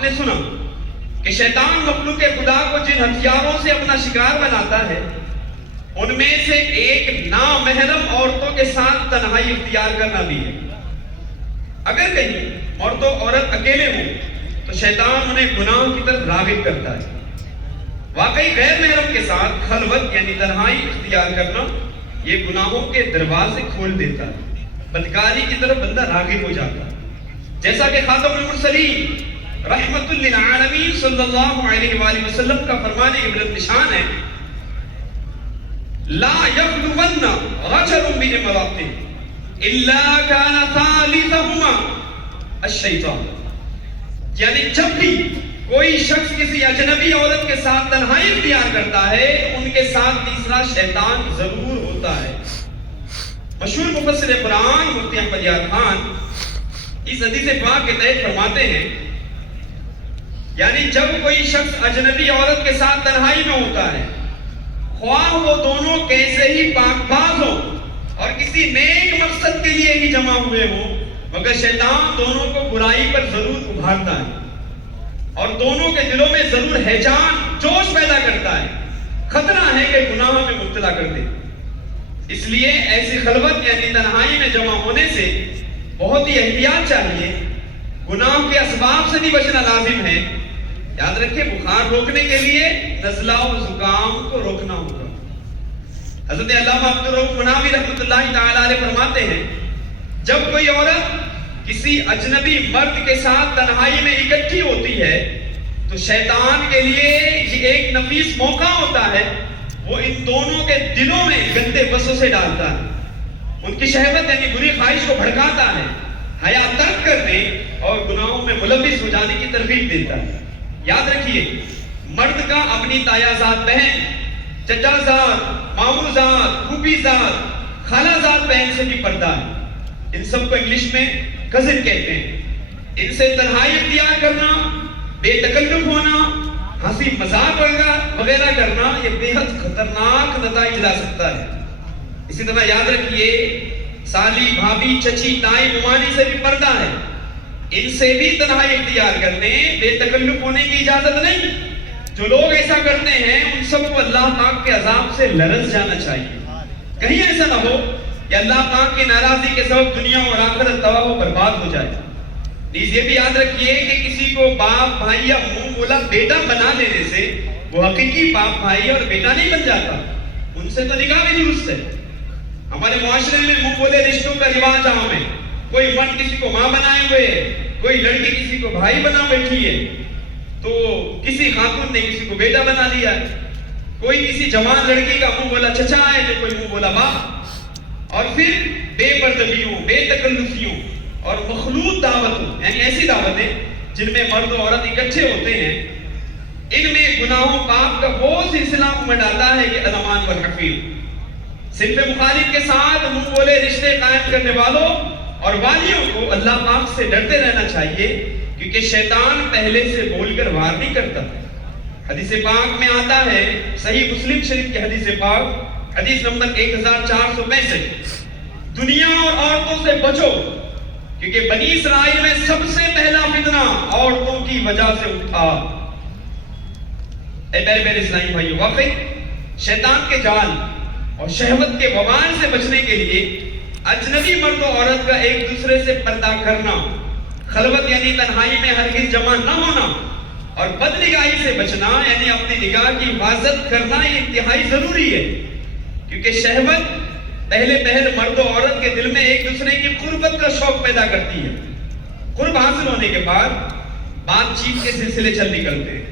آپ نے سنا کہ شیطان مخلوق خدا کو جن ہتھیاروں سے اپنا شکار بناتا ہے ان میں سے ایک نامحرم عورتوں کے ساتھ تنہائی اختیار کرنا بھی ہے۔ اگر کہیں مرد و عورت اکیلے ہوں تو شیطان انہیں گناہ کی طرف راغب کرتا ہے۔ واقعی غیر محرم کے ساتھ خلوت یعنی تنہائی اختیار کرنا یہ گناہوں کے دروازے کھول دیتا ہے، بدکاری کی طرف بندہ راغب ہو جاتا ہے۔ جیسا کہ خاتم المرسلین رحمت للعالمین صلی اللہ علیہ وآلہ وسلم کا فرمان عبرت نشان ہے، لا یخلون رجل من امرأة الا کان ثالثہما الشیطان، یعنی جب بھی کوئی شخص کسی اجنبی عورت کے ساتھ تنہائی اختیار کرتا ہے ان کے ساتھ تیسرا شیطان ضرور ہوتا ہے۔ مشہور مفسر قرآن مفتی احمد یار خان اس حدیث پاک کے تحت فرماتے ہیں، یعنی جب کوئی شخص اجنبی عورت کے ساتھ تنہائی میں ہوتا ہے، خواہ وہ دونوں کیسے ہی پاک باز ہوں اور کسی نیک مقصد کے لیے ہی جمع ہوئے ہوں، مگر شیطان دونوں کو برائی پر ضرور ابھارتا ہے اور دونوں کے دلوں میں ضرور ہیجان جوش پیدا کرتا ہے، خطرہ ہے کہ گناہ میں مبتلا کر دے۔ اس لیے ایسی خلوت یعنی تنہائی میں جمع ہونے سے بہت ہی احتیاط چاہیے، گناہ کے اسباب سے بھی بچنا لازم ہے۔ یاد رکھیں بخار روکنے کے لیے نزلہ و زکام کو روکنا ہوگا۔ حضرت علامہ عبدالرؤف مناوی رحمۃ اللہ تعالی علیہ فرماتے ہیں، جب کوئی عورت کسی اجنبی مرد کے ساتھ تنہائی میں اکٹھی ہوتی ہے تو شیطان کے لیے یہ ایک نفیس موقع ہوتا ہے، وہ ان دونوں کے دلوں میں گندے وسوسے ڈالتا ہے، ان کی شہوت یعنی بری خواہش کو بھڑکاتا ہے، حیا ترک کرنے اور گناہوں میں ملوث ہو جانے کی ترغیب دیتا ہے۔ یاد رکھیے مرد کا اپنی تایا زاد بہن، چچا زاد، مامو زاد، پھوپھی زاد، خالہ زاد بہن سے بھی پردہ ہے، ان سب کو انگلش میں کزن کہتے ہیں۔ ان سے تنہائی اختیار کرنا، بے تکلف ہونا، ہنسی مذاق وغیرہ کرنا یہ بے حد خطرناک نتائج لا سکتا ہے۔ اسی طرح یاد رکھیے سالی، بھابھی، چچی، تائی، ممانی سے بھی پردہ ہے، ان سے بھی تنہائی اختیار کرنے، بے تکلف ہونے کی اجازت نہیں۔ جو لوگ ایسا کرتے ہیں ان سب کو اللہ پاک کے عذاب سے لرز جانا چاہیے، کہیں ایسا نہ ہو کہ اللہ پاک کی ناراضی کے سبب دنیا اور آخرت تباہ و برباد ہو جائے۔ نیز یہ بھی یاد رکھیے کہ کسی کو باپ، بھائی یا منہ بولا بیٹا بنا لینے سے وہ حقیقی باپ، بھائی اور بیٹا نہیں بن جاتا، ان سے تو نکاح بھی درست ہے۔ ہمارے معاشرے میں منہ بولے رشتوں کا رواج عام ہے، کوئی مرد کسی کو ماں بنائے ہوئے ہے، کوئی لڑکی کسی کو بھائی بنا بیٹھی ہے، تو کسی خاتون نے کسی کو بیٹا بنا لیا ہے، کوئی کسی جوان لڑکی کا منہ بولا چچا ہے تو کوئی منہ بولا باپ، اور پھر بے پردگیوں، بے تکلفیوں اور مخلوط دعوتوں یعنی ایسی دعوتیں جن میں مرد و عورت اکٹھے ہوتے ہیں، ان میں گناہوں پاپ کا وہ سلسلہ امڈ آتا ہے کہ ادمان والحفیظ۔ صنف مخالف کے ساتھ منہ بولے رشتے قائم کرنے والوں اور والیوں کو اللہ پاک سے ڈرتے رہنا چاہیے، کیونکہ شیطان پہلے سے بول کر وار نہیں کرتا۔ حدیث پاک میں آتا ہے، صحیح مسلم شریف کی حدیث پاک حدیث نمبر 1465، دنیا اور عورتوں سے بچو کیونکہ بنی اسرائیل میں سب سے پہلا فتنہ عورتوں کی وجہ سے اٹھا۔ اے میرے پیارے اسلامی بھائیو، واقعی شیطان کے جال اور شہوت کے وبال سے بچنے کے لیے اجنبی مرد و عورت کا ایک دوسرے سے پردہ کرنا، خلوت یعنی تنہائی میں ہرگز جمع نہ ہونا اور بد نگاہی سے بچنا یعنی اپنی نگاہ کی حفاظت کرنا یہ انتہائی ضروری ہے، کیونکہ شہوت پہلے مرد و عورت کے دل میں ایک دوسرے کی قربت کا شوق پیدا کرتی ہے۔ قرب حاصل ہونے کے بعد بات چیت کے سلسلے چل نکلتے ہیں،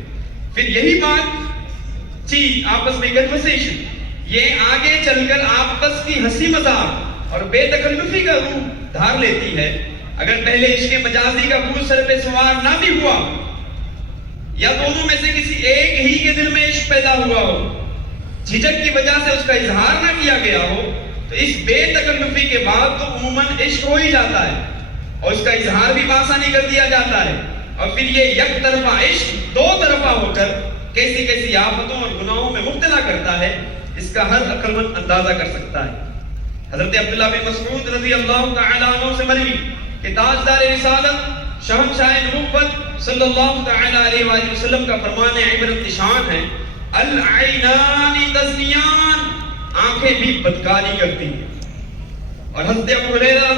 پھر یہی بات چیت آپس میں کنورسیشن یہ آگے چل کر آپس کی ہنسی مذاق اور بے تکلفی کا روپ دھار لیتی ہے۔ اگر پہلے عشق مجازی کا بھوت سر پہ سوار نہ بھی ہوا یا دونوں میں سے کسی ایک ہی کے دل میں عشق پیدا ہوا ہو، جھجک کی وجہ سے اس کا اظہار نہ کیا گیا ہو، تو اس بے تکلفی کے بعد تو عموماً عشق ہو ہی جاتا ہے اور اس کا اظہار بھی بآسانی کر دیا جاتا ہے، اور پھر یہ یک طرفہ عشق دو طرفہ ہو کر کیسی کیسی آفتوں اور گناہوں میں مبتلا کرتا ہے، اس کا ہر عقل مند اندازہ کر سکتا ہے۔ حضرت عبداللہ بن مسعود رضی اللہ تعالیٰ عنہ سے مروی کہ تاجدار رسالت، شہنشاہ نبوت، صلی اللہ تعالی علیہ وآلہ وسلم کا فرمان عبرت نشان ہے، العینان تزنیان، آنکھیں بھی بدکاری کرتی ہیں. اور حضرت ابو ہریرہ